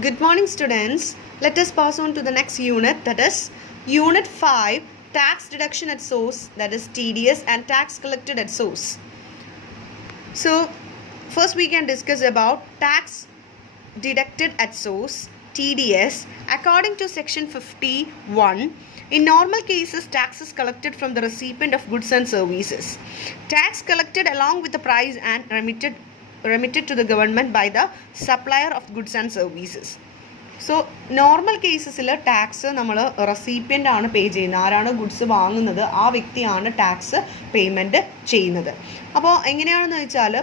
Good morning, students. Let us pass on to the next unit, that is Unit 5, Tax Deduction at Source, that is TDS, and Tax Collected at Source. So, first we can discuss about Tax Deducted at Source, TDS. According to Section 51, in normal cases, tax is collected from the recipient of goods and services. Tax collected along with the price and remitted to the government by the supplier of goods and services. So normal കേസസിൽ tax നമ്മൾ recipient ആണ് pay ചെയ്യുന്നത്. ആരാണ് goods വാങ്ങുന്നത് ആ വ്യക്തിയാണ് tax payment ചെയ്യുന്നത്. അപ്പോൾ എങ്ങനെയാണെന്ന് വെച്ചാൽ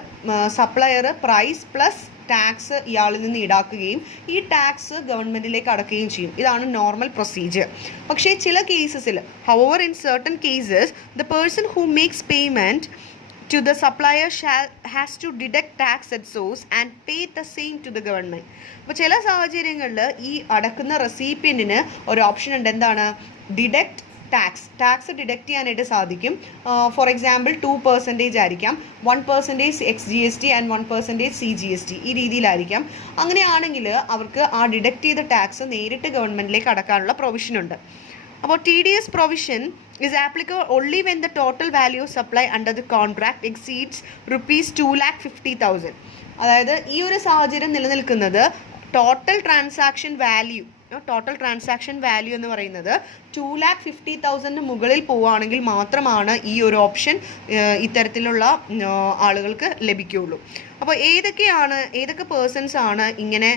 സപ്ലയർ പ്രൈസ് പ്ലസ് ടാക്സ് ഇയാളിൽ നിന്ന് ഈടാക്കുകയും ഈ ടാക്സ് ഗവൺമെൻറ്റിലേക്ക് അടക്കുകയും ചെയ്യും. ഇതാണ് നോർമൽ പ്രൊസീജിയർ. പക്ഷേ ചില കേസസിൽ however in certain cases the person who makes payment to the supplier has to deduct tax at source and pay the same to the government. അപ്പോൾ ചില സാഹചര്യങ്ങളിൽ ഈ അടക്കുന്ന റെസിപ്പിയൻറ്റിന് ഒരു ഓപ്ഷൻ ഉണ്ട്. എന്താണ്? ഡിഡക്റ്റ് ടാക്സ് ഡിഡക്റ്റ് ചെയ്യാനായിട്ട് സാധിക്കും. ഫോർ എക്സാമ്പിൾ 2% ആയിരിക്കാം, 1% XGST ആൻഡ് 1% CGST, ഈ രീതിയിലായിരിക്കാം. അങ്ങനെയാണെങ്കിൽ അവർക്ക് ആ ഡിഡക്റ്റ് ചെയ്ത ടാക്സ് നേരിട്ട് ഗവൺമെൻറ്റിലേക്ക് അടക്കാനുള്ള പ്രൊവിഷനുണ്ട്. അപ്പോൾ TDS provision is applicable only when the total value of supply under the contract exceeds ₹250,000. അതായത് ഈ ഒരു സാഹചര്യം നിലനിൽക്കുന്നത് ടോട്ടൽ ട്രാൻസാക്ഷൻ വാല്യൂ എന്ന് പറയുന്നത് 250,000 മുകളിൽ പോവുകയാണെങ്കിൽ മാത്രമാണ് ഈ ഒരു ഓപ്ഷൻ ഇത്തരത്തിലുള്ള ആളുകൾക്ക് ലഭിക്കുകയുള്ളൂ. അപ്പോൾ ഏതൊക്കെ പേഴ്സൺസ് ആണ് ഇങ്ങനെ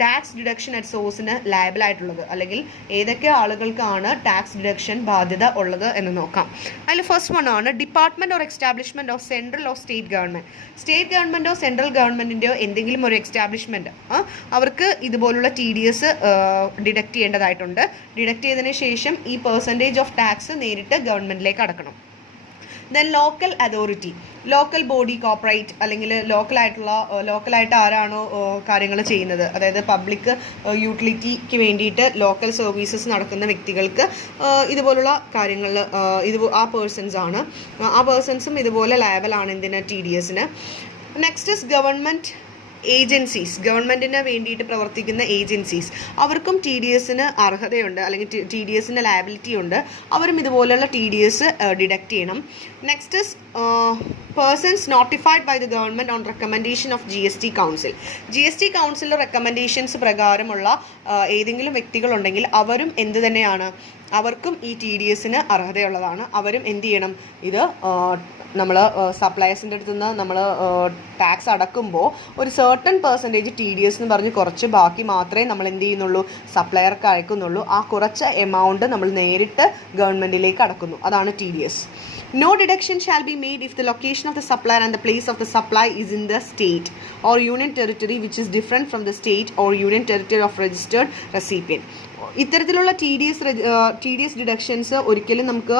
ടാക്സ് ഡിഡക്ഷൻ അറ്റ് സോഴ്സിന് ലയബിൾ ആയിട്ടുള്ളത്, അല്ലെങ്കിൽ ഏതൊക്കെ ആളുകൾക്കാണ് ടാക്സ് ഡിഡക്ഷൻ ബാധ്യത ഉള്ളത് എന്ന് നോക്കാം. അതിൽ ഫസ്റ്റ് വൺ ആണ് department or establishment of central or state ഗവൺമെൻറ്റോ സെൻട്രൽ ഗവൺമെൻറ്റിൻ്റെയോ എന്തെങ്കിലും ഒരു എസ്റ്റാബ്ലിഷ്മെൻറ്റ് അവർക്ക് ഇതുപോലുള്ള TDS ഡിഡക്റ്റ് ചെയ്യേണ്ടതായിട്ടുണ്ട്. ഡിഡക്റ്റ് ചെയ്തതിന് ശേഷം ഈ പെർസെൻറ്റേജ് ഓഫ് ടാക്സ് നേരിട്ട് ഗവൺമെൻറ്റിലേക്ക് അടക്കണം. Then local authority, local body, corporate അല്ലെങ്കിൽ ലോക്കലായിട്ട് ആരാണോ കാര്യങ്ങൾ ചെയ്യുന്നത്, അതായത് പബ്ലിക് യൂട്ടിലിറ്റിക്ക് വേണ്ടിയിട്ട് ലോക്കൽ സർവീസസ് നടക്കുന്ന വ്യക്തികൾക്ക് ഇതുപോലുള്ള കാര്യങ്ങളിൽ ആ പേഴ്സൺസും ഇതുപോലെ ലയബിൾ ആണ് എന്തിന്? TDSന്. നെക്സ്റ്റ് ഇസ് ഗവൺമെൻറ് ഏജൻസീസ്, ഗവൺമെൻറ്റിന് വേണ്ടിയിട്ട് പ്രവർത്തിക്കുന്ന ഏജൻസീസ്, അവർക്കും TDSന് അർഹതയുണ്ട്, അല്ലെങ്കിൽ TDSന് ലയബിലിറ്റി ഉണ്ട്. അവരും ഇതുപോലെയുള്ള TDS ഡിഡക്റ്റ് ചെയ്യണം. Next is persons notified by the government on recommendation of GST council. GST കൗൺസിലിൻ്റെ റെക്കമെൻഡേഷൻസ് പ്രകാരമുള്ള ഏതെങ്കിലും വ്യക്തികളുണ്ടെങ്കിൽ അവരും എന്ത് തന്നെയാണ്? അവർക്കും ഈ TDSന് അർഹതയുള്ളതാണ്. അവരും എന്ത് ചെയ്യണം? ഇത് നമ്മൾ സപ്ലയേഴ്സിൻ്റെ അടുത്ത് നിന്ന് നമ്മൾ ടാക്സ് അടക്കുമ്പോൾ ഒരു സർട്ടൺ പെർസെൻറ്റേജ് TDS എന്ന് പറഞ്ഞ് കുറച്ച് ബാക്കി മാത്രമേ നമ്മൾ എന്ത് ചെയ്യുന്നുള്ളൂ? സപ്ലയർക്ക് അയക്കുന്നുള്ളൂ. ആ കുറച്ച എമൗണ്ട് നമ്മൾ നേരിട്ട് ഗവൺമെൻറ്റിലേക്ക് അടക്കുന്നു. അതാണ് TDS. No deduction shall be made if the location of the supplier and the place of the supply is in the state or union territory which is different from the state or union territory of registered recipient. ഇത്തരത്തിലുള്ള TDS deductions ഒരിക്കലും നമുക്ക്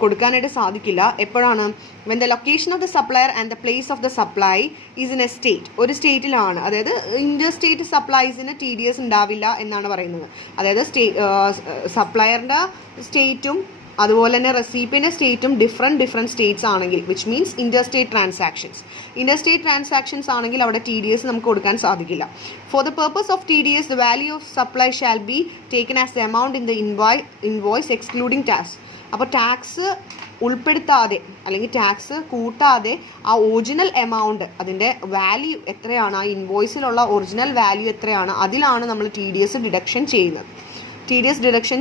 കൊടുക്കാനായിട്ട് സാധിക്കില്ല. എപ്പോഴാണ്? when the location of the supplier and the place of the supply is in a state, ഒരു സ്റ്റേറ്റിലാണ്. അതായത് Inter state സപ്ലൈസിന് TDS ഉണ്ടാവില്ല എന്നാണ് പറയുന്നത്. അതായത് സപ്ലയറിൻ്റെ സ്റ്റേറ്റും അതുപോലെ തന്നെ റെസിപ്പിയൻ്റെ സ്റ്റേറ്റും ഡിഫറെൻറ്റ് സ്റ്റേറ്റ്സ് ആണെങ്കിൽ, which means inter state transactions ആണെങ്കിൽ അവിടെ TDS നമുക്ക് കൊടുക്കാൻ സാധിക്കില്ല. For the purpose of TDS the value of supply shall be taken as the amount in the invoice excluding tax. അപ്പോൾ ടാക്സ് ഉൾപ്പെടുത്താതെ അല്ലെങ്കിൽ ടാക്സ് കൂട്ടാതെ ആ ഒറിജിനൽ എമൗണ്ട്, അതിൻ്റെ വാല്യൂ എത്രയാണ്, ആ ഇൻവോയ്സിലുള്ള ഒറിജിനൽ വാല്യൂ എത്രയാണ്, അതിലാണ് നമ്മൾ TDS ഡിഡക്ഷൻ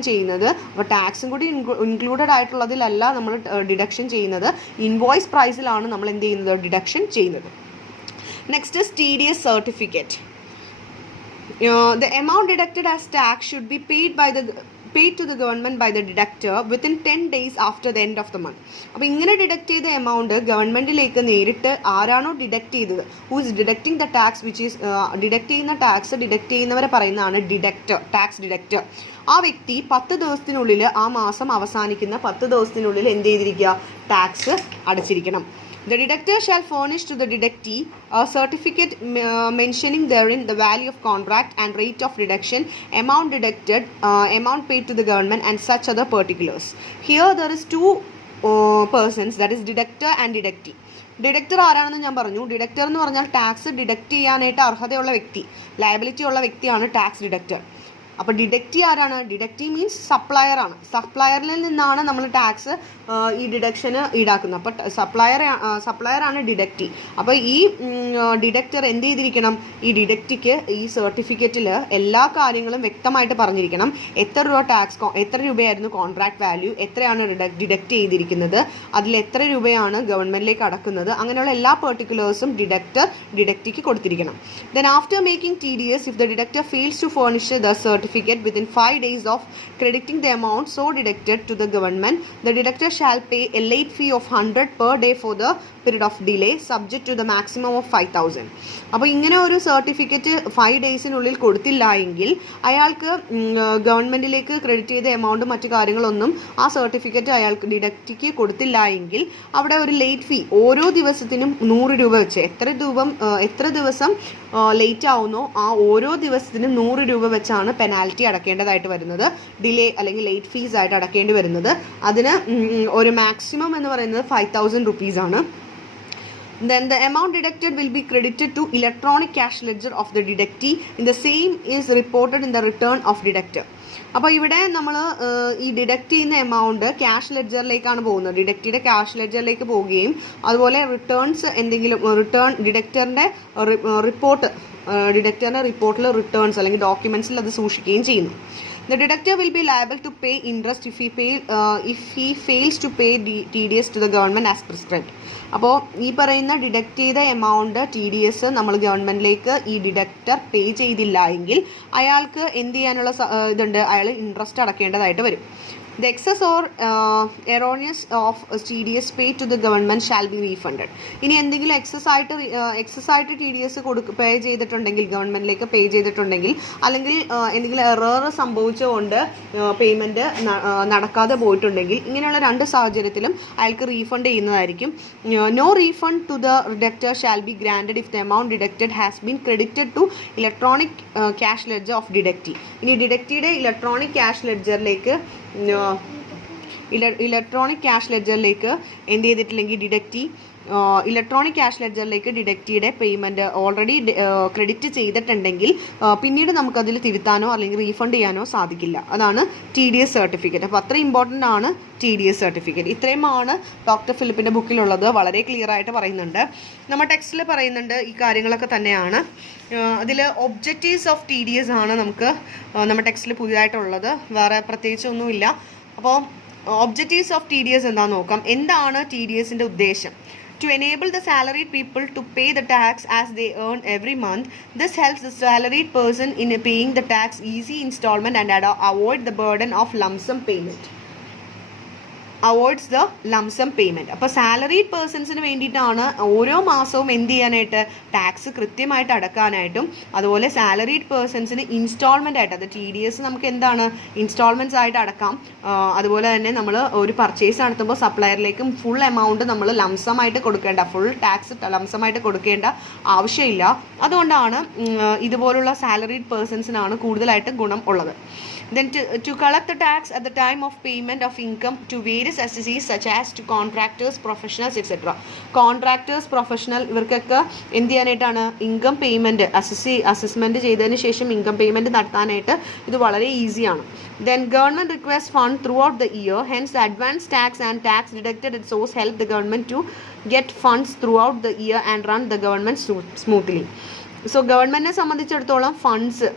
ചെയ്യുന്നത്. അപ്പോൾ ടാക്സും കൂടി ഇൻക്ലൂഡഡ് ആയിട്ടുള്ളതിലല്ല നമ്മൾ ഡിഡക്ഷൻ ചെയ്യുന്നത്. ഇൻവോയ്സ് പ്രൈസിലാണ് നമ്മൾ എന്ത് ചെയ്യുന്നത്? ഡിഡക്ഷൻ ചെയ്യുന്നത്. Next is TDS certificate. The amount deducted as tax should be paid to the government by the deductor within 10 days after the end of the month. അപ്പോൾ ഇങ്ങനെ ഡിഡക്റ്റ് ചെയ്ത amount ഗവൺമെൻറ്റിലേക്ക് നേരിട്ട് ആരാണോ ഡിഡക്റ്റ് ചെയ്തത്, who is deducting the tax which is deduct ചെയ്യുന്ന tax deduct ചെയ്യുന്നവരെ പറയുന്നതാണ് tax ഡിഡക്റ്റർ. ആ വ്യക്തി 10 ദിവസത്തിനുള്ളിൽ, ആ മാസം അവസാനിക്കുന്ന 10 ദിവസത്തിനുള്ളിൽ എന്ത് ചെയ്തിരിക്കുക? Tax അടച്ചിരിക്കണം. The deductor shall furnish to the deductee a certificate mentioning therein the value of contract and rate of deduction, amount deducted, amount paid to the government, and such other particulars. Here there is two persons, that is deductor and deductee. ഡിഡക്റ്റർ ആരാണെന്ന് ഞാൻ പറഞ്ഞു. ഡിഡക്റ്റർ എന്ന് പറഞ്ഞാൽ tax deduct ചെയ്യാനായിട്ട് അർഹതയുള്ള വ്യക്തി, liability ഉള്ള വ്യക്തിയാണ് ടാക്സ് ഡിഡക്റ്റർ. അപ്പോൾ ഡിഡക്റ്റി ആരാണ്? ഡിഡക്റ്റി മീൻസ് സപ്ലയർ ആണ്. സപ്ലയറിൽ നിന്നാണ് നമ്മൾ ടാക്സ് ഈ ഡിഡക്ഷന് ഈടാക്കുന്നത്. അപ്പോൾ സപ്ലയർ ആണ് ഡിഡക്റ്റി. അപ്പോൾ ഈ ഡിഡക്റ്റർ എന്ത് ചെയ്തിരിക്കണം? ഈ ഡിഡക്റ്റിക്ക് ഈ സർട്ടിഫിക്കറ്റിൽ എല്ലാ കാര്യങ്ങളും വ്യക്തമായിട്ട് പറഞ്ഞിരിക്കണം. എത്ര രൂപയായിരുന്നു കോൺട്രാക്ട് വാല്യൂ, എത്രയാണ് ഡിഡക്റ്റ് ചെയ്തിരിക്കുന്നത്, അതിൽ എത്ര രൂപയാണ് ഗവൺമെൻറ്റിലേക്ക് അടക്കുന്നത്, അങ്ങനെയുള്ള എല്ലാ പെർട്ടിക്കുലേഴ്സും ഡിഡക്റ്റിക്ക് കൊടുത്തിരിക്കണം. Then after making TDS, if the deductor fails to furnish the certificate within 5 days of crediting the amount so deducted to the government, the deductor shall pay a late fee of 100 per day for the period of delay, subject to the maximum of 5,000. അപ്പോൾ ഇങ്ങനെ ഒരു certificate 5 ഡേയ്സിനുള്ളിൽ കൊടുത്തില്ല എങ്കിൽ അയാൾക്ക് ഗവൺമെൻറ്റിലേക്ക് credit ചെയ്ത എമൗണ്ടും മറ്റു കാര്യങ്ങളൊന്നും ആ സർട്ടിഫിക്കറ്റ് അയാൾക്ക് ഡിഡക്റ്റിക്ക് കൊടുത്തില്ല എങ്കിൽ അവിടെ ഒരു ലേറ്റ് ഫീ ഓരോ ദിവസത്തിനും 100 രൂപ വെച്ച് എത്ര ദിവസം ലേറ്റ് ആവുന്നോ ആ ഓരോ ദിവസത്തിനും 100 രൂപ വെച്ചാണ് പെനാൽറ്റി അടക്കേണ്ടതായിട്ട് വരുന്നത്, ഡിലേ അല്ലെങ്കിൽ ലേറ്റ് ഫീസ് ആയിട്ട് അടക്കേണ്ടി വരുന്നത്. അതിന് ഒരു മാക്സിമം എന്ന് പറയുന്നത് 5,000 rupees. Then the amount deducted will be credited to electronic cash ledger of the deductee, and the same is reported in the return of deductor. അപ്പോൾ ഇവിടെ നമ്മൾ ഈ ഡിഡക്റ്റ് ചെയ്യുന്ന എമൗണ്ട് ക്യാഷ് ലെഡ്ജറിലേക്കാണ് പോകുന്നത്. ഡിഡക്റ്റിയുടെ ക്യാഷ് ലെഡ്ജറിലേക്ക് പോവുകയും അതുപോലെ ഡിഡക്റ്ററിൻ്റെ റിപ്പോർട്ടിൽ റിട്ടേൺസ് അല്ലെങ്കിൽ ഡോക്യുമെൻറ്റ്സിൽ അത് സൂക്ഷിക്കുകയും ചെയ്യുന്നു. The deductor will be liable to pay interest if he fails to pay TDS to the government as prescribed. അപ്പോൾ ഈ പറയുന്ന ഡിഡക്റ്റ് ചെയ്ത എമൗണ്ട് TDS നമ്മൾ ഗവൺമെൻറ്റിലേക്ക് ഈ ഡിഡക്റ്റർ പേ ചെയ്തില്ല എങ്കിൽ അയാൾക്ക് എന്ത് ചെയ്യാനുള്ള ഇതുണ്ട്, അയാൾ ഇൻട്രസ്റ്റ് അടക്കേണ്ടതായിട്ട് വരും. The excess or erroneous of TDS paid to the government shall be refunded. ഇനി എന്തെങ്കിലും എക്സസ് ആയിട്ട് TDS പേ ചെയ്തിട്ടുണ്ടെങ്കിൽ, ഗവൺമെൻറ്റിലേക്ക് പേ ചെയ്തിട്ടുണ്ടെങ്കിൽ, അല്ലെങ്കിൽ എന്തെങ്കിലും എറർ സംഭവിച്ചുകൊണ്ട് പേയ്മെൻറ്റ് നടക്കാതെ പോയിട്ടുണ്ടെങ്കിൽ, ഇങ്ങനെയുള്ള 2 സാഹചര്യത്തിലും അയാൾക്ക് റീഫണ്ട് ചെയ്യുന്നതായിരിക്കും. No refund to the deductor shall be granted if the amount deducted has been credited to electronic cash ledger of deductee. ഇനി ഡിഡക്റ്റിയുടെ ഇലക്ട്രോണിക് ക്യാഷ് ലെഡ്ജറിലേക്ക് എന്ത് ചെയ്തിട്ടില്ലെങ്കിൽ ഇലക്ട്രോണിക് ക്യാഷ് ലെഡ്ജറിലേക്ക് ഡിഡക്റ്റിയുടെ പേയ്മെൻറ്റ് ഓൾറെഡി ക്രെഡിറ്റ് ചെയ്തിട്ടുണ്ടെങ്കിൽ പിന്നീട് നമുക്കതിൽ തിരുത്താനോ അല്ലെങ്കിൽ റീഫണ്ട് ചെയ്യാനോ സാധിക്കില്ല. അതാണ് TDS സർട്ടിഫിക്കറ്റ്. അപ്പോൾ അത്ര ഇമ്പോർട്ടൻ്റ് ആണ് TDS സർട്ടിഫിക്കറ്റ്. ഇത്രയുമാണ് ഡോക്ടർ ഫിലിപ്പിൻ്റെ ബുക്കിലുള്ളത്. വളരെ ക്ലിയർ ആയിട്ട് പറയുന്നുണ്ട്. നമ്മുടെ ടെക്സ്റ്റിൽ പറയുന്നുണ്ട് ഈ കാര്യങ്ങളൊക്കെ തന്നെയാണ്. അതിൽ ഒബ്ജക്റ്റീവ്സ് ഓഫ് TDS ആണ് നമുക്ക് നമ്മുടെ ടെക്സ്റ്റിൽ പുതിയതായിട്ടുള്ളത്. വേറെ പ്രത്യേകിച്ചൊന്നുമില്ല. അപ്പോൾ ഒബ്ജക്റ്റീവ്സ് ഓഫ് TDS എന്താണെന്ന് നോക്കാം. എന്താണ് TDSൻ്റെ ഉദ്ദേശം? To enable the salaried people to pay the tax as they earn every month. This helps the salaried person in paying the tax easy installment and avoid the burden of lump sum payment. അപ്പോൾ salaried പേഴ്സൺസിന് വേണ്ടിയിട്ടാണ് ഓരോ മാസവും എന്ത് ചെയ്യാനായിട്ട് tax കൃത്യമായിട്ട് അടക്കാനായിട്ടും, അതുപോലെ salaried പേഴ്സൺസിന് instalment ആയിട്ട്, അത് TDS നമുക്ക് എന്താണ് ഇൻസ്റ്റാൾമെൻറ്റ്സ് ആയിട്ട് അടക്കാം. അതുപോലെ തന്നെ നമ്മൾ ഒരു പർച്ചേസ് നടത്തുമ്പോൾ സപ്ലയറിലേക്കും ഫുൾ എമൗണ്ട് നമ്മൾ ലംസമായിട്ട് കൊടുക്കേണ്ട, ഫുൾ ടാക്സ് ലംസമായിട്ട് കൊടുക്കേണ്ട ആവശ്യമില്ല. അതുകൊണ്ടാണ് ഇതുപോലുള്ള സാലറീഡ് പേഴ്സൺസിനാണ് കൂടുതലായിട്ട് ഗുണം ഉള്ളത്. Then to collect the tax at the time of payment of income to various assessees such as to contractors, professionals, etc. Contractors, professional ഇവർക്കൊക്കെ എന്ത് ചെയ്യാനായിട്ടാണ് ഇൻകം പേയ്മെൻറ്റ് അസസ്മെൻറ്റ് ചെയ്തതിന് ശേഷം ഇൻകം പേയ്മെൻറ്റ് നടത്താനായിട്ട് ഇത് വളരെ ഈസിയാണ്. Then government requests fund throughout the year. Hence the advance tax and tax deducted at source help the government to get funds throughout the year and run the government smoothly. So ഗവൺമെൻറ്റിനെ സംബന്ധിച്ചിടത്തോളം funds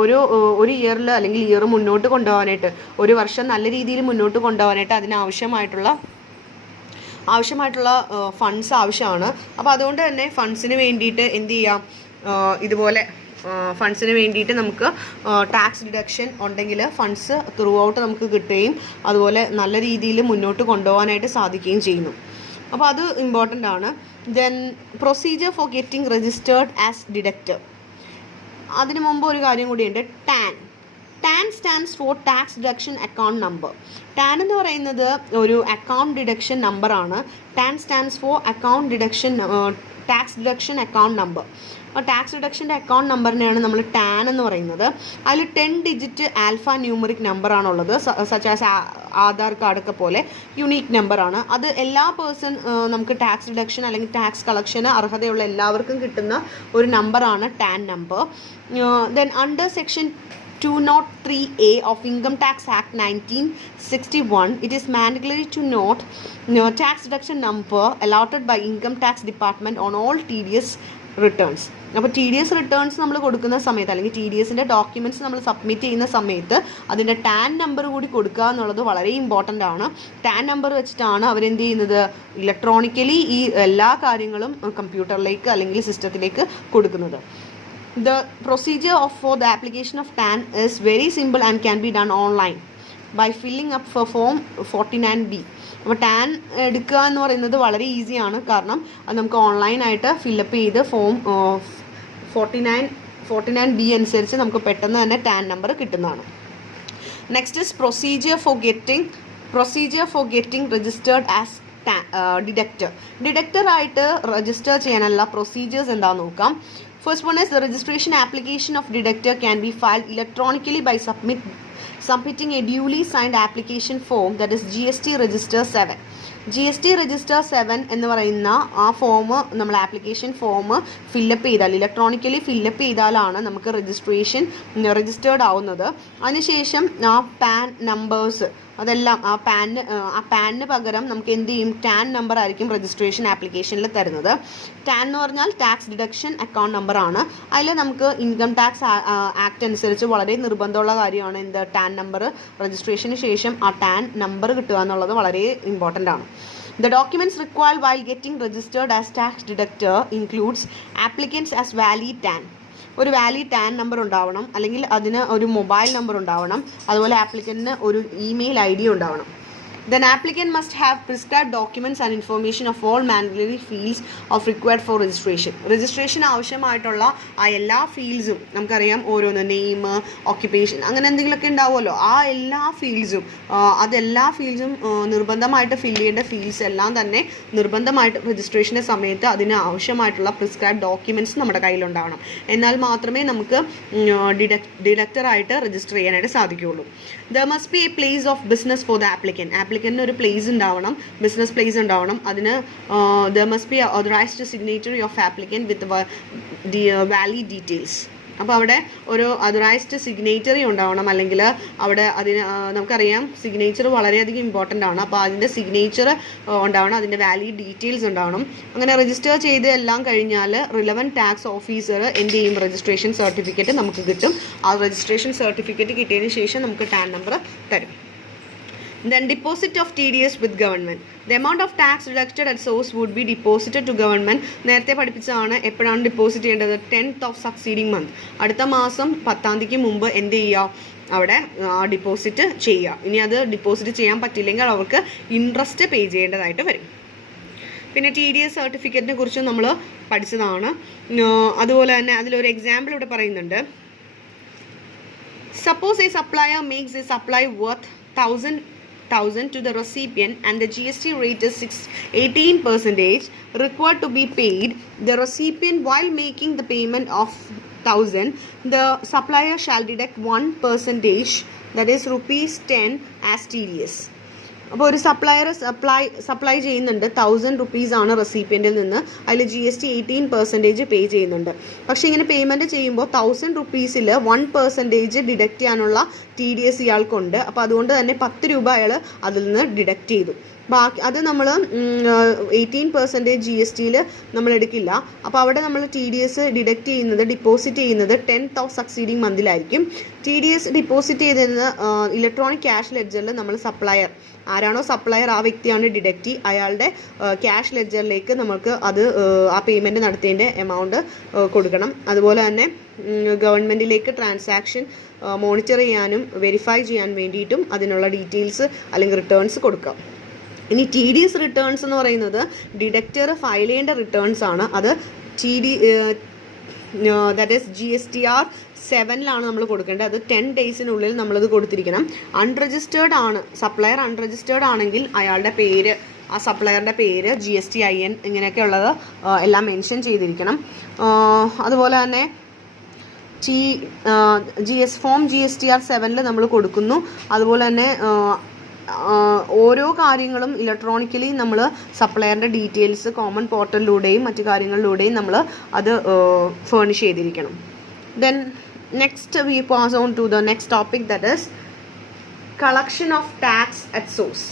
ഒരു ഇയറിൽ അല്ലെങ്കിൽ year മുന്നോട്ട് കൊണ്ടുപോകാനായിട്ട്, ഒരു വർഷം നല്ല രീതിയിൽ മുന്നോട്ട് കൊണ്ടുപോകാനായിട്ട് അതിനാവശ്യമായിട്ടുള്ള ഫണ്ട്സ് ആവശ്യമാണ്. അപ്പോൾ അതുകൊണ്ട് തന്നെ ഫണ്ട്സിന് വേണ്ടിയിട്ട് എന്ത് ചെയ്യാം, ഇതുപോലെ ഫണ്ട്സിന് വേണ്ടിയിട്ട് നമുക്ക് ടാക്സ് ഡിഡക്ഷൻ ഉണ്ടെങ്കിൽ ഫണ്ട്സ് ത്രൂ ഔട്ട് നമുക്ക് കിട്ടുകയും അതുപോലെ നല്ല രീതിയിൽ മുന്നോട്ട് കൊണ്ടുപോകാനായിട്ട് സാധിക്കുകയും ചെയ്യുന്നു. അപ്പോൾ അത് ഇമ്പോർട്ടൻ്റ് ആണ്. Then procedure for getting registered as deductor. അതിന് മുമ്പ് ഒരു കാര്യം കൂടിയുണ്ട്. TAN stands for tax deduction account number. TAN എന്ന് പറയുന്നത് ഒരു അക്കൗണ്ട് ഡിഡക്ഷൻ നമ്പറാണ്. TAN stands for account deduction tax deduction account number. അപ്പോൾ ടാക്സ് ഡിഡക്ഷൻ്റെ അക്കൗണ്ട് നമ്പറിനെയാണ് നമ്മൾ ടാൻ എന്ന് പറയുന്നത്. അതിൽ 10 ഡിജിറ്റ് ആൽഫ ന്യൂമറിക് നമ്പറാണുള്ളത്, സച്ച് ആസ് ആധാർ കാർഡൊക്കെ പോലെ യുണീക്ക് നമ്പറാണ്. അത് എല്ലാ പേഴ്സൺ നമുക്ക് ടാക്സ് ഡിഡക്ഷൻ അല്ലെങ്കിൽ ടാക്സ് കളക്ഷന് അർഹതയുള്ള എല്ലാവർക്കും കിട്ടുന്ന ഒരു നമ്പറാണ് tan number. Then under section 203A of Income Tax Act 1961, it is mandatory to note tax deduction number allotted by Income Tax Department on all TDS returns. അപ്പോൾ TDS returns നമ്മൾ കൊടുക്കുന്ന സമയത്ത് അല്ലെങ്കിൽ TDSൻ്റെ ഡോക്യുമെൻറ്റ്സ് നമ്മൾ സബ്മിറ്റ് ചെയ്യുന്ന സമയത്ത് അതിൻ്റെ tan number കൂടി കൊടുക്കുക എന്നുള്ളത് വളരെ ഇമ്പോർട്ടൻ്റ് ആണ്. ടാൻ നമ്പർ വെച്ചിട്ടാണ് അവരെന്ത് ചെയ്യുന്നത്, ഇലക്ട്രോണിക്കലി ഈ എല്ലാ കാര്യങ്ങളും കമ്പ്യൂട്ടറിലേക്ക് അല്ലെങ്കിൽ സിസ്റ്റത്തിലേക്ക് കൊടുക്കുന്നത്. The procedure for the application of TAN is very simple and can be done online by filling up for form 49B. അപ്പോൾ ടാൻ എടുക്കുക എന്ന് പറയുന്നത് വളരെ ഈസിയാണ്, കാരണം അത് നമുക്ക് ഓൺലൈനായിട്ട് ഫില്ലപ്പ് ചെയ്ത് ഫോം 49B അനുസരിച്ച് നമുക്ക് പെട്ടെന്ന് തന്നെ ടാൻ നമ്പർ കിട്ടുന്നതാണ്. Next is procedure for getting registered as ഡിഡക്ടറായിട്ട് രജിസ്റ്റർ ചെയ്യാനുള്ള പ്രൊസീജിയേഴ്സ് എന്താണെന്ന് നോക്കാം. First one is the registration application of deductor can be filed electronically by submitting a duly signed application form, that is GST Register 7. GST Register 7 എന്ന് പറയുന്ന ആ form നമ്മൾ application form fill up ചെയ്താൽ electronically fill up ചെയ്താലാണ് നമുക്ക് registered ആവുന്നത്. അതിനുശേഷം ആ പാൻ നമ്പേഴ്സ് അതെല്ലാം ആ പാനിന് പകരം നമുക്ക് എന്ത് ചെയ്യും, ടാൻ നമ്പർ ആയിരിക്കും രജിസ്ട്രേഷൻ ആപ്ലിക്കേഷനിൽ തരുന്നത്. ടാൻ എന്ന് പറഞ്ഞാൽ ടാക്സ് ഡിഡക്ഷൻ അക്കൗണ്ട് നമ്പറാണ്. അതിൽ നമുക്ക് ഇൻകം ടാക്സ് ആക്ട് അനുസരിച്ച് വളരെ നിർബന്ധമുള്ള കാര്യമാണ് എന്ത്, ടാൻ നമ്പർ. രജിസ്ട്രേഷന് ശേഷം ആ ടാൻ നമ്പർ കിട്ടുക എന്നുള്ളത് വളരെ ഇമ്പോർട്ടൻ്റ് ആണ്. The documents required while getting registered as tax deductor includes applicants as valid TAN. ഒരു വാലിഡ് ടാൻ നമ്പർ ഉണ്ടാവണം, അല്ലെങ്കിൽ അതിന് ഒരു മൊബൈൽ നമ്പർ ഉണ്ടാവണം, അതുപോലെ ആപ്ലിക്കൻറ്റിന് ഒരു ഇമെയിൽ ID ഉണ്ടാവണം. Then applicant must have prescribed documents and information of all mandatory fields of required for registration. Registration ആവശ്യമായിട്ടുള്ള ആ എല്ലാ ഫീൽഡ്സും നമുക്കറിയാം, ഓരോന്ന് നെയിം, ഓക്യുപ്പേഷൻ, അങ്ങനെ എന്തെങ്കിലുമൊക്കെ ഉണ്ടാവുമല്ലോ. ആ എല്ലാ ഫീൽഡ്സും നിർബന്ധമായിട്ട് ഫില്ല് ചെയ്യേണ്ട ഫീൽഡ്സ് എല്ലാം തന്നെ നിർബന്ധമായിട്ട് രജിസ്ട്രേഷൻ്റെ സമയത്ത് അതിന് ആവശ്യമായിട്ടുള്ള പ്രിസ്ക്രൈബ് ഡോക്യുമെൻറ്റ്സ് നമ്മുടെ കയ്യിലുണ്ടാവണം. എന്നാൽ മാത്രമേ നമുക്ക് ഡിഡക്ടറായിട്ട് രജിസ്റ്റർ ചെയ്യാനായിട്ട് സാധിക്കുകയുള്ളൂ. There must be a place of business for the applicant. ആപ്ലിക്കൻറ്റിന് ഒരു പ്ലേസ് ഉണ്ടാവണം, ബിസിനസ് പ്ലേസ് ഉണ്ടാവണം. അതിന് there must be an authorized signatory of applicant with the valid details. അപ്പോൾ അവിടെ ഒരു അതറൈസ്ഡ് സിഗ്നേച്ചറി ഉണ്ടാവണം, അല്ലെങ്കിൽ അവിടെ അതിന് നമുക്കറിയാം സിഗ്നേച്ചർ വളരെയധികം ഇമ്പോർട്ടൻ്റ് ആണ്. അപ്പോൾ അതിൻ്റെ സിഗ്നേച്ചർ ഉണ്ടാവണം, അതിൻ്റെ വാലിഡ് ഡീറ്റെയിൽസ് ഉണ്ടാവണം. അങ്ങനെ രജിസ്റ്റർ ചെയ്ത് എല്ലാം കഴിഞ്ഞാൽ റിലവൻറ്റ് ടാക്സ് ഓഫീസർ എന്ത് ചെയ്യും, രജിസ്ട്രേഷൻ സർട്ടിഫിക്കറ്റ് നമുക്ക് കിട്ടും. ആ രജിസ്ട്രേഷൻ സർട്ടിഫിക്കറ്റ് കിട്ടിയതിന് ശേഷം നമുക്ക് ടാൻ നമ്പർ തരും. Then deposit of TDS with government. The amount of tax deducted at source would be deposited to government. നേരത്തെ പഠിപ്പിച്ചതാണ് എപ്പോഴാണ് ഡിപ്പോസിറ്റ് ചെയ്യേണ്ടത്, 10th of succeeding month. അടുത്ത മാസം 10ാം തീയതിക്ക് മുമ്പ് എന്ത് ചെയ്യുക, അവിടെ ഡിപ്പോസിറ്റ് ചെയ്യുക. ഇനി അത് ഡിപ്പോസിറ്റ് ചെയ്യാൻ പറ്റില്ലെങ്കിൽ അവർക്ക് ഇൻട്രസ്റ്റ് പേ ചെയ്യേണ്ടതായിട്ട് വരും. പിന്നെ TDS സർട്ടിഫിക്കറ്റിനെ കുറിച്ച് നമ്മൾ പഠിച്ചതാണ്. അതുപോലെ തന്നെ അതിലൊരു എക്സാമ്പിൾ ഇവിടെ പറയുന്നുണ്ട്. Suppose a supplier makes a supply worth 1,000 to the recipient and the GST rate is 18% required to be paid. The recipient, while making the payment of 1,000, the supplier shall deduct 1%, that is ₹10 as TDS. അപ്പോൾ ഒരു supply ചെയ്യുന്നുണ്ട്, 1,000 rupees ആണ് റെസിപ്പിയൻറ്റിൽ നിന്ന്, അതിൽ GST 18% പേ ചെയ്യുന്നുണ്ട്. പക്ഷേ ഇങ്ങനെ payment ചെയ്യുമ്പോൾ 1,000 rupeesൽ 1% ഡിഡക്റ്റ് ചെയ്യാനുള്ള TDS ഇയാൾക്കുണ്ട്. അപ്പോൾ അതുകൊണ്ട് തന്നെ 10 രൂപ അയാൾ അതിൽ നിന്ന് ഡിഡക്റ്റ് ചെയ്തു. ബാക്കി അത് നമ്മൾ 18% GSTയിൽ നമ്മൾ എടുക്കില്ല. അപ്പോൾ അവിടെ നമ്മൾ TDS ഡിപ്പോസിറ്റ് ചെയ്യുന്നത് 10th of succeeding monthലായിരിക്കും. TDS deposit ചെയ്തിരുന്ന ഇലക്ട്രോണിക് ക്യാഷ് ലെഡ്ജറിൽ നമ്മൾ സപ്ലയർ ആരാണോ സപ്ലയർ ആ വ്യക്തിയാണ് ഡിഡക്റ്റ്, അയാളുടെ ക്യാഷ് ലെഡ്ജറിലേക്ക് നമുക്ക് അത് ആ പേയ്മെൻറ്റ് നടത്തിയതിൻ്റെ എമൗണ്ട് കൊടുക്കണം. അതുപോലെ തന്നെ ഗവൺമെൻറ്റിലേക്ക് ട്രാൻസാക്ഷൻ മോണിറ്റർ ചെയ്യാനും വെരിഫൈ ചെയ്യാൻ വേണ്ടിയിട്ടും അതിനുള്ള ഡീറ്റെയിൽസ് അല്ലെങ്കിൽ റിട്ടേൺസ് കൊടുക്കാം. ഇനി TDS റിട്ടേൺസ് എന്ന് പറയുന്നത് ഡിഡക്റ്റർ ഫയൽ ചെയ്യേണ്ട റിട്ടേൺസ് ആണ്. അത് ദാറ്റ് ഈസ് GSTR 7 നമ്മൾ കൊടുക്കേണ്ടത്. അത് 10 daysനുള്ളിൽ നമ്മളത് കൊടുത്തിരിക്കണം. അൺരജിസ്റ്റേർഡ് ആണ് സപ്ലയർ, അൺരജിസ്റ്റേർഡ് ആണെങ്കിൽ അയാളുടെ പേര് ആ സപ്ലയറിൻ്റെ പേര്, GSTIN ഇങ്ങനെയൊക്കെ ഉള്ളത് എല്ലാം മെൻഷൻ ചെയ്തിരിക്കണം. അതുപോലെ തന്നെ ഫോം GSTR 7 നമ്മൾ കൊടുക്കുന്നു. അതുപോലെ തന്നെ ഓരോ കാര്യങ്ങളും ഇലക്ട്രോണിക്കലി നമ്മൾ സപ്ലയറിൻ്റെ ഡീറ്റെയിൽസ് കോമൺ പോർട്ടലിലൂടെയും മറ്റു കാര്യങ്ങളിലൂടെയും നമ്മൾ അത് ഫേർണിഷ് ചെയ്തിരിക്കണം. Then next we pass on to the next topic, that is collection of tax at source,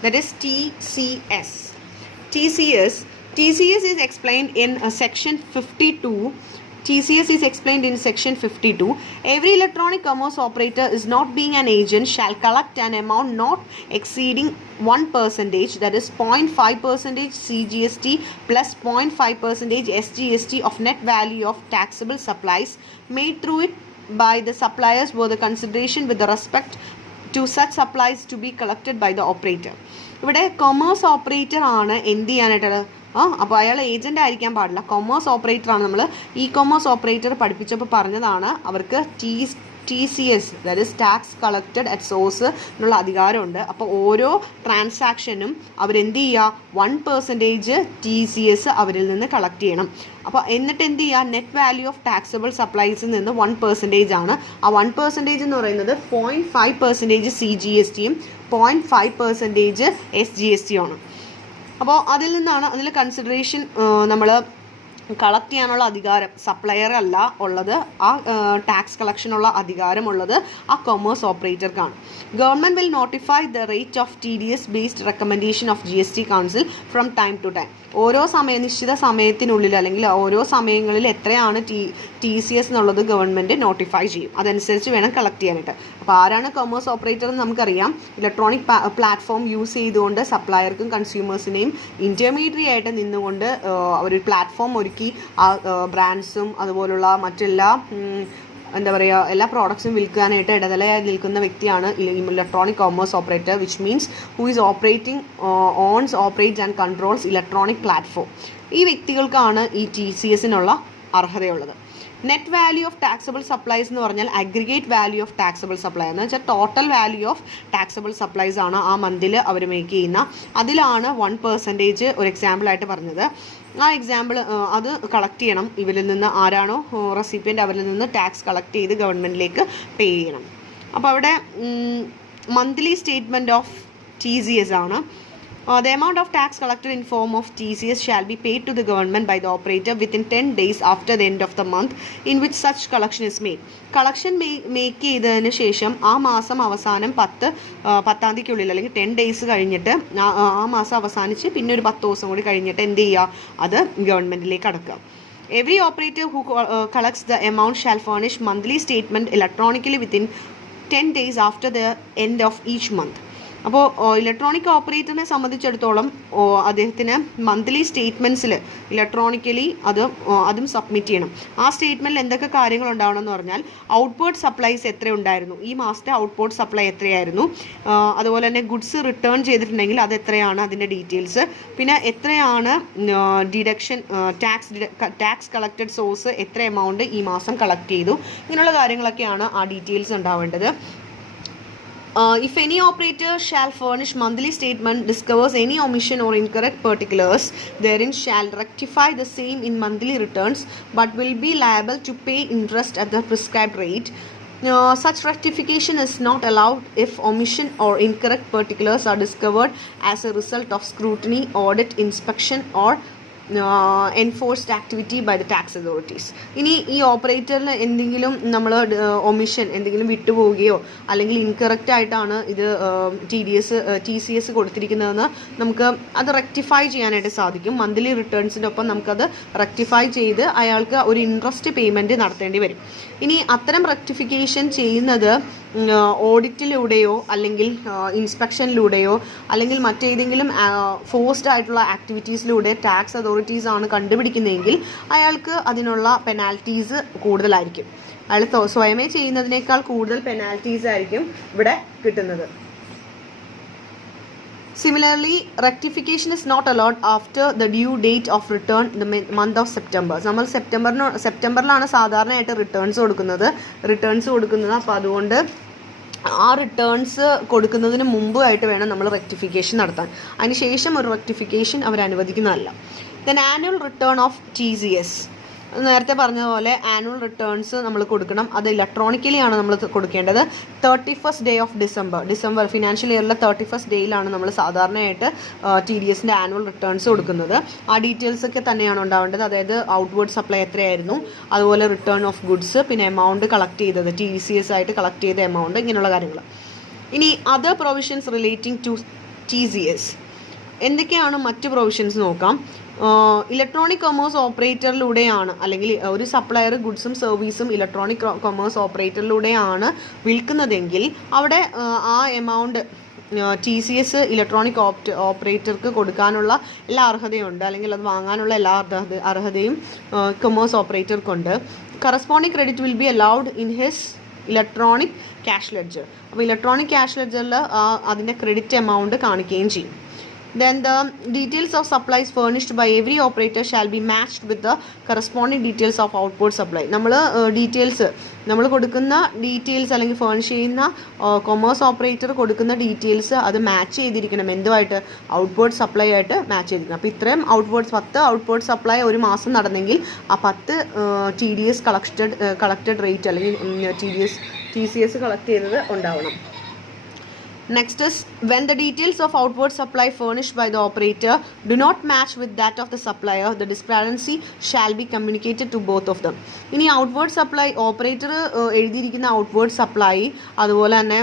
that is TCS. TCS is explained in section 52. TCS is explained in section 52. Every electronic commerce operator is not being an agent shall collect an amount not exceeding 1%, that is 0.5% CGST plus 0.5% SGST of net value of taxable supplies made through it by the suppliers for the consideration with the respect to such supplies to be collected by the operator. ഇവിടെ commerce operator ആണ് എന്ത് ചെയ്യാനായിട്ട് അപ്പോൾ അയാൾ agent ആയിരിക്കാൻ പാടില്ല, commerce ഓപ്പറേറ്ററാണ്. നമ്മൾ E commerce operator പഠിപ്പിച്ചപ്പോൾ പറഞ്ഞതാണ് അവർക്ക് TCS, that is tax collected at source എന്നുള്ള അധികാരമുണ്ട്. അപ്പോൾ ഓരോ ട്രാൻസാക്ഷനും അവരെന്ത് ചെയ്യുക, 1% TCS അവരിൽ നിന്ന് കളക്ട് ചെയ്യണം. അപ്പോൾ എന്നിട്ട് എന്ത് ചെയ്യുക, നെറ്റ് വാല്യൂ ഓഫ് ടാക്സബിൾ സപ്ലൈസിൽ നിന്ന് 1% ആണ്. ആ 1% എന്ന് പറയുന്നത് 0.5% CGSTയും 0.5% SGST ആണ്. അപ്പോൾ അതിൽ നിന്നാണ് അതിൽ കൺസിഡറേഷൻ നമ്മൾ കളക്ട് ചെയ്യാനുള്ള അധികാരം സപ്ലയർ അല്ല ഉള്ളത്, ആ ടാക്സ് കളക്ഷനുള്ള അധികാരമുള്ളത് ആ കൊമേഴ്സ് ഓപ്പറേറ്റർക്കാണ്. Government will notify the rate of TDS based recommendation of GST council from time to time. ഓരോ നിശ്ചിത സമയത്തിനുള്ളിൽ അല്ലെങ്കിൽ ഓരോ സമയങ്ങളിൽ എത്രയാണ് TCS എന്നുള്ളത് ഗവൺമെൻറ് നോട്ടിഫൈ ചെയ്യും. അതനുസരിച്ച് വേണം കളക്ട് ചെയ്യാനായിട്ട്. അപ്പോൾ ആരാണ് കൊമേഴ്സ് ഓപ്പറേറ്റർ എന്ന് നമുക്കറിയാം. ഇലക്ട്രോണിക് പ്ലാറ്റ്ഫോം യൂസ് ചെയ്തുകൊണ്ട് സപ്ലയർക്കും കൺസ്യൂമേഴ്സിനെയും ഇൻ്റർമീഡിയറി ആയിട്ട് നിന്നുകൊണ്ട് ഒരു പ്ലാറ്റ്ഫോം ഒരുക്കി ആ ബ്രാൻഡ്സും അതുപോലുള്ള മറ്റെല്ലാ എന്താ പറയുക എല്ലാ പ്രോഡക്ട്സും വിൽക്കാനായിട്ട് ഇടനിലയായി നിൽക്കുന്ന വ്യക്തിയാണ് electronic commerce operator, which means who is operating owns operates and controls electronic platform. ഈ വ്യക്തികൾക്കാണ് ഈ TCSനുള്ള അർഹതയുള്ളത്. Net value of taxable supplies എന്ന് പറഞ്ഞാൽ aggregate value of taxable supply എന്ന് വെച്ചാൽ total value of taxable supplies ആണ് ആ മന്തിൽ അവർ മേക്ക് ചെയ്യുന്ന. അതിലാണ് 1% ഒരു എക്സാമ്പിളായിട്ട് പറഞ്ഞത്. ആ എക്സാമ്പിൾ അത് കളക്ട് ചെയ്യണം ഇവരിൽ നിന്ന്, ആരാണോ റെസിപ്പിയൻ്റ് അവരിൽ നിന്ന് ടാക്സ് കളക്ട് ചെയ്ത് ഗവൺമെൻറ്റിലേക്ക് പേ ചെയ്യണം. അപ്പോൾ അവിടെ മന്ത്ലി സ്റ്റേറ്റ്മെൻറ്റ് ഓഫ് TCS ആണ്. The amount of tax collected in form of TCS shall be paid to the government by the operator within 10 days after the end of the month in which such collection is made. Collection make ചെയ്തതിന് ശേഷം ആ മാസം അവസാനം 10-ാം തീയതിക്കുള്ളിൽ അല്ലെങ്കിൽ 10 days കഴിഞ്ഞിട്ട് ആ മാസം അവസാനിച്ച് പിന്നെ ഒരു 10 ദിവസം കൂടി കഴിഞ്ഞിട്ട് എന്ത് ചെയ്യുക, അത് ഗവൺമെൻറ്റിലേക്ക് അടക്കുക. Every operator who collects the amount shall furnish monthly statement electronically within 10 days after the end of each month. അപ്പോൾ ഇലക്ട്രോണിക് ഓപ്പറേറ്ററിനെ സംബന്ധിച്ചിടത്തോളം അദ്ദേഹത്തിന് മന്ത്ലി സ്റ്റേറ്റ്മെൻറ്റ്സിൽ ഇലക്ട്രോണിക്കലി അതും സബ്മിറ്റ് ചെയ്യണം. ആ സ്റ്റേറ്റ്മെൻറ്റിൽ എന്തൊക്കെ കാര്യങ്ങളുണ്ടാവണം എന്ന് പറഞ്ഞാൽ ഔട്ട്വേർഡ് സപ്ലൈസ് എത്ര ഉണ്ടായിരുന്നു, ഈ മാസത്തെ ഔട്ട്വേർഡ് സപ്ലൈ എത്രയായിരുന്നു, അതുപോലെ തന്നെ ഗുഡ്സ് റിട്ടേൺ ചെയ്തിട്ടുണ്ടെങ്കിൽ അത് എത്രയാണ് അതിൻ്റെ ഡീറ്റെയിൽസ്, പിന്നെ എത്രയാണ് ഡിഡക്ഷൻ ടാക്സ് കളക്റ്റഡ് സോഴ്സ് എത്ര എമൗണ്ട് ഈ മാസം കളക്ട് ചെയ്തു, ഇങ്ങനെയുള്ള കാര്യങ്ങളൊക്കെയാണ് ആ ഡീറ്റെയിൽസ് ഉണ്ടാവേണ്ടത്. If any operator shall furnish monthly statement discovers any omission or incorrect particulars therein shall rectify the same in monthly returns but will be liable to pay interest at the prescribed rate. Such rectification is not allowed if omission or incorrect particulars are discovered as a result of scrutiny, audit, inspection or enforced activity by the tax authorities. ഇനി ഈ ഓപ്പറേറ്ററിന് എന്തെങ്കിലും നമ്മൾ omission എന്തെങ്കിലും വിട്ടുപോവുകയോ അല്ലെങ്കിൽ incorrect ആയിട്ടാണ് ഇത് TCS കൊടുത്തിരിക്കുന്നതെന്ന് നമുക്ക് അത് റെക്ടിഫൈ ചെയ്യാനായിട്ട് സാധിക്കും. മന്ത്ലി റിട്ടേൺസിൻ്റെ ഒപ്പം നമുക്കത് റെക്ടിഫൈ ചെയ്ത് അയാൾക്ക് ഒരു ഇൻട്രസ്റ്റ് പേയ്മെൻറ്റ് നടത്തേണ്ടി വരും. ഇനി അത്തരം റെക്ടിഫിക്കേഷൻ ചെയ്യുന്നത് ഓഡിറ്റിലൂടെയോ അല്ലെങ്കിൽ ഇൻസ്പെക്ഷനിലൂടെയോ അല്ലെങ്കിൽ മറ്റേതെങ്കിലും ഫോഴ്സ്ഡ് ആയിട്ടുള്ള ആക്ടിവിറ്റീസിലൂടെ ടാക്സ് അതോറിറ്റീസ് ആണ് കണ്ടുപിടിക്കുന്നതെങ്കിൽ അയാൾക്ക് അതിനുള്ള പെനാൽറ്റീസ് കൂടുതലായിരിക്കും. അയാൾ സ്വയമേ ചെയ്യുന്നതിനേക്കാൾ കൂടുതൽ പെനാൽറ്റീസ് ആയിരിക്കും ഇവിടെ കിട്ടുന്നത്. Similarly, rectification is not allowed after the due date of return the month of September. നമ്മൾ സെപ്റ്റംബറിലാണ് സാധാരണയായിട്ട് റിട്ടേൺസ് കൊടുക്കുന്നത്. അപ്പോൾ അതുകൊണ്ട് ആ റിട്ടേൺസ് കൊടുക്കുന്നതിന് മുമ്പായിട്ട് വേണം നമ്മൾ റെക്ടിഫിക്കേഷൻ നടത്താൻ. അതിനുശേഷം ഒരു റെക്ടിഫിക്കേഷൻ അവർ അനുവദിക്കുന്നതല്ല. Then annual return of TCS. നേരത്തെ പറഞ്ഞതുപോലെ ആനുവൽ റിട്ടേൺസ് നമ്മൾ കൊടുക്കണം. അത് ഇലക്ട്രോണിക്കലി ആണ് നമ്മൾ കൊടുക്കേണ്ടത്. 31st day of December financial ഇയറിലെ 31st ഡേയിലാണ് നമ്മൾ സാധാരണയായിട്ട് TDSൻ്റെ ആനുവൽ റിട്ടേൺസ് കൊടുക്കുന്നത്. ആ ഡീറ്റെയിൽസ് ഒക്കെ തന്നെയാണ് ഉണ്ടാവേണ്ടത്. അതായത് ഔട്ട്വേർഡ് സപ്ലൈ എത്രയായിരുന്നു, അതുപോലെ റിട്ടേൺ ഓഫ് ഗുഡ്സ്, പിന്നെ എമൗണ്ട് കളക്ട് ചെയ്തത്, TCS ആയിട്ട് കളക്ട് ചെയ്ത എമൗണ്ട്, ഇങ്ങനെയുള്ള കാര്യങ്ങൾ. ഇനി other provisions relating to TCS. എന്തൊക്കെയാണ് മറ്റ് പ്രൊവിഷൻസ് നോക്കാം. ഇലക്ട്രോണിക് കൊമേഴ്സ് ഓപ്പറേറ്ററിലൂടെയാണ്, അല്ലെങ്കിൽ ഒരു സപ്ലയർ ഗുഡ്സും സർവീസും ഇലക്ട്രോണിക് കൊമേഴ്സ് ഓപ്പറേറ്ററിലൂടെയാണ് വിൽക്കുന്നതെങ്കിൽ അവിടെ ആ എമൗണ്ട് TCS ഇലക്ട്രോണിക് ഓപ്പറേറ്റർക്ക് കൊടുക്കാനുള്ള എല്ലാ അർഹതയുണ്ട്, അല്ലെങ്കിൽ അത് വാങ്ങാനുള്ള എല്ലാ അർഹതയും കൊമേഴ്സ് ഓപ്പറേറ്റർക്കുണ്ട്. Corresponding credit will be allowed in his electronic cash ledger. അപ്പോൾ ഇലക്ട്രോണിക് ക്യാഷ് ലെഡ്ജറിൽ അതിൻ്റെ ക്രെഡിറ്റ് എമൗണ്ട് കാണിക്കുകയും ചെയ്യും. Then the details of supplies furnished by every operator shall be matched with the corresponding details of outward supply. നമ്മൾ കൊടുക്കുന്ന details അല്ലെങ്കിൽ ഫേണിഷ് ചെയ്യുന്ന commerce operator കൊടുക്കുന്ന ഡീറ്റെയിൽസ് അത് മാച്ച് ചെയ്തിരിക്കണം. എന്തുമായിട്ട്? ഔട്ട്വേർഡ് സപ്ലൈ ആയിട്ട് മാച്ച് ചെയ്തിരിക്കണം. അപ്പോൾ ഇത്രയും 10 ഔട്ട്വേർഡ് സപ്ലൈ ഒരു മാസം നടന്നെങ്കിൽ ആ 10 TDS കളക്റ്റഡ് റേറ്റ് അല്ലെങ്കിൽ TCS കളക്ട് ചെയ്തത് ഉണ്ടാവണം. Next is, when the details of outward supply furnished by the operator do not match with that of the supplier, the discrepancy shall be communicated to both of them. ഇനി outward supply operator എഴുതിയിരിക്കുന്ന outward supply അതുപോലെ തന്നെ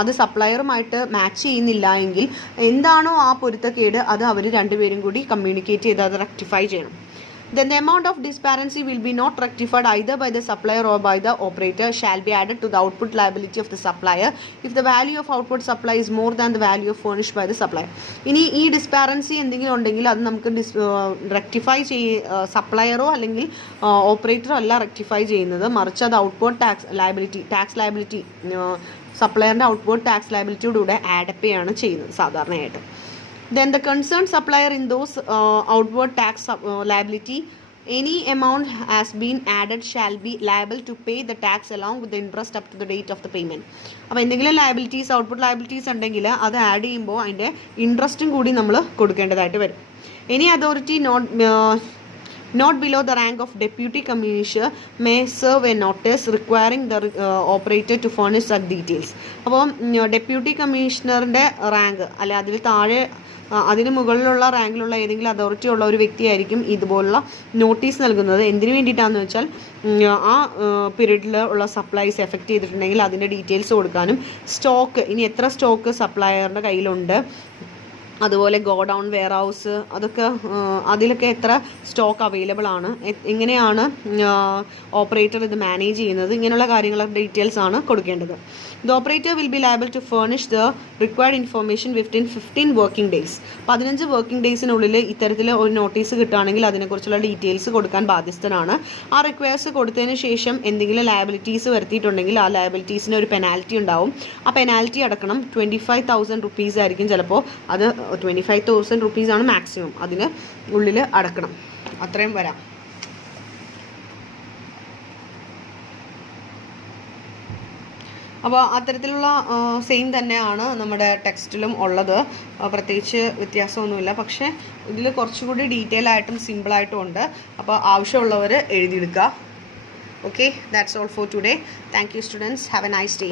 അത് സപ്ലയറുമായിട്ട് match ചെയ്യുന്നില്ല എങ്കിൽ എന്താണോ ആ പൊരുത്തക്കേട് അത് അവർ രണ്ടുപേരും കൂടി കമ്മ്യൂണിക്കേറ്റ് ചെയ്ത് അത് റെക്ടിഫൈ ചെയ്യണം. Then the amount of disparity will be not rectified either by the supplier or by the operator shall be added to the output liability of the supplier if the value of output supply is more than the value furnished by the supplier. ഇനി ഈ ഡിസ്പാരൻസി എന്തെങ്കിലും ഉണ്ടെങ്കിൽ അത് നമുക്ക് rectify സപ്ലയറോ അല്ലെങ്കിൽ ഓപ്പറേറ്ററോ അല്ല rectify ചെയ്യുന്നത്, മറിച്ച് അത് ഔട്ട്വേർഡ് ടാക്സ് ലയബിലിറ്റി സപ്ലയറിൻ്റെ ഔട്ട്വേർഡ് ടാക്സ് ലയബിലിറ്റിയോടുകൂടെ ആഡപ്പ് ചെയ്യാണ് ചെയ്യുന്നത് സാധാരണയായിട്ട്. Then the concerned supplier in those outward tax liability, any amount has been added shall be liable to pay the tax along with the interest up to the date of the payment. അപ്പോൾ എന്തെങ്കിലും liabilities output liabilities ഉണ്ടെങ്കിൽ അത് add ചെയ്യുമ്പോൾ അതിൻ്റെ ഇൻട്രസ്റ്റും കൂടി നമ്മൾ കൊടുക്കേണ്ടതായിട്ട് വരും. Any authority not below the rank of deputy commissioner may serve a notice requiring the operator to furnish such details. അപ്പോൾ ഡെപ്യൂട്ടി കമ്മീഷണറിൻ്റെ റാങ്ക് അല്ലെ അതിൽ താഴെ അതിന് മുകളിലുള്ള റാങ്കിലുള്ള ഏതെങ്കിലും അതോറിറ്റി ഉള്ള ഒരു വ്യക്തിയായിരിക്കും ഇതുപോലുള്ള നോട്ടീസ് നൽകുന്നത്. എന്തിനു വേണ്ടിയിട്ടാണെന്ന് വെച്ചാൽ ആ പീരീഡിൽ ഉള്ള സപ്ലൈസ് എഫക്റ്റ് ചെയ്തിട്ടുണ്ടെങ്കിൽ അതിൻ്റെ ഡീറ്റെയിൽസ് കൊടുക്കാനും, സ്റ്റോക്ക് ഇനി എത്ര സ്റ്റോക്ക് സപ്ലയറിൻ്റെ കയ്യിലുണ്ട്, അതുപോലെ ഗോഡൗൺ വെയർ ഹൗസ് അതൊക്കെ അതിലൊക്കെ എത്ര സ്റ്റോക്ക് അവൈലബിൾ ആണ്, എങ്ങനെയാണ് ഓപ്പറേറ്റർ ഇത് മാനേജ് ചെയ്യുന്നത്, ഇങ്ങനെയുള്ള കാര്യങ്ങളുടെ ഡീറ്റെയിൽസ് ആണ് കൊടുക്കേണ്ടത്. The operator will be liable to furnish the required information within 15 working days. 15 working ഡേയ്സിനുള്ളിൽ ഇത്തരത്തിൽ ഒരു നോട്ടീസ് കിട്ടുകയാണെങ്കിൽ അതിനെക്കുറിച്ചുള്ള ഡീറ്റെയിൽസ് കൊടുക്കാൻ ബാധ്യസ്ഥനാണ്. ആ റിക്വയർസ് കൊടുത്തതിന് ശേഷം എന്തെങ്കിലും ലയബിലിറ്റീസ് വരുത്തിയിട്ടുണ്ടെങ്കിൽ ആ ലയബിലിറ്റീസിന് ഒരു പെനാൽറ്റി ഉണ്ടാവും. ആ പെനാൽറ്റി അടക്കണം. 25,000 റുപ്പീസ് ആയിരിക്കും ചിലപ്പോൾ. അത് 25,000 റുപ്പീസാണ് മാക്സിമം, അതിന് ഉള്ളിൽ അടക്കണം. അത്രയും വരാം. അപ്പോൾ അത്തരത്തിലുള്ള സെയിം തന്നെയാണ് നമ്മുടെ ടെക്സ്റ്റിലും ഉള്ളത്, പ്രത്യേകിച്ച് വ്യത്യാസമൊന്നുമില്ല. പക്ഷേ ഇതിൽ കുറച്ചുകൂടി ഡീറ്റെയിൽ ആയിട്ടും സിമ്പിളായിട്ടും ഉണ്ട്. അപ്പോൾ ആവശ്യമുള്ളവർ എഴുതിയെടുക്കുക. Okay, that's all for today. Thank you students. Have a nice day.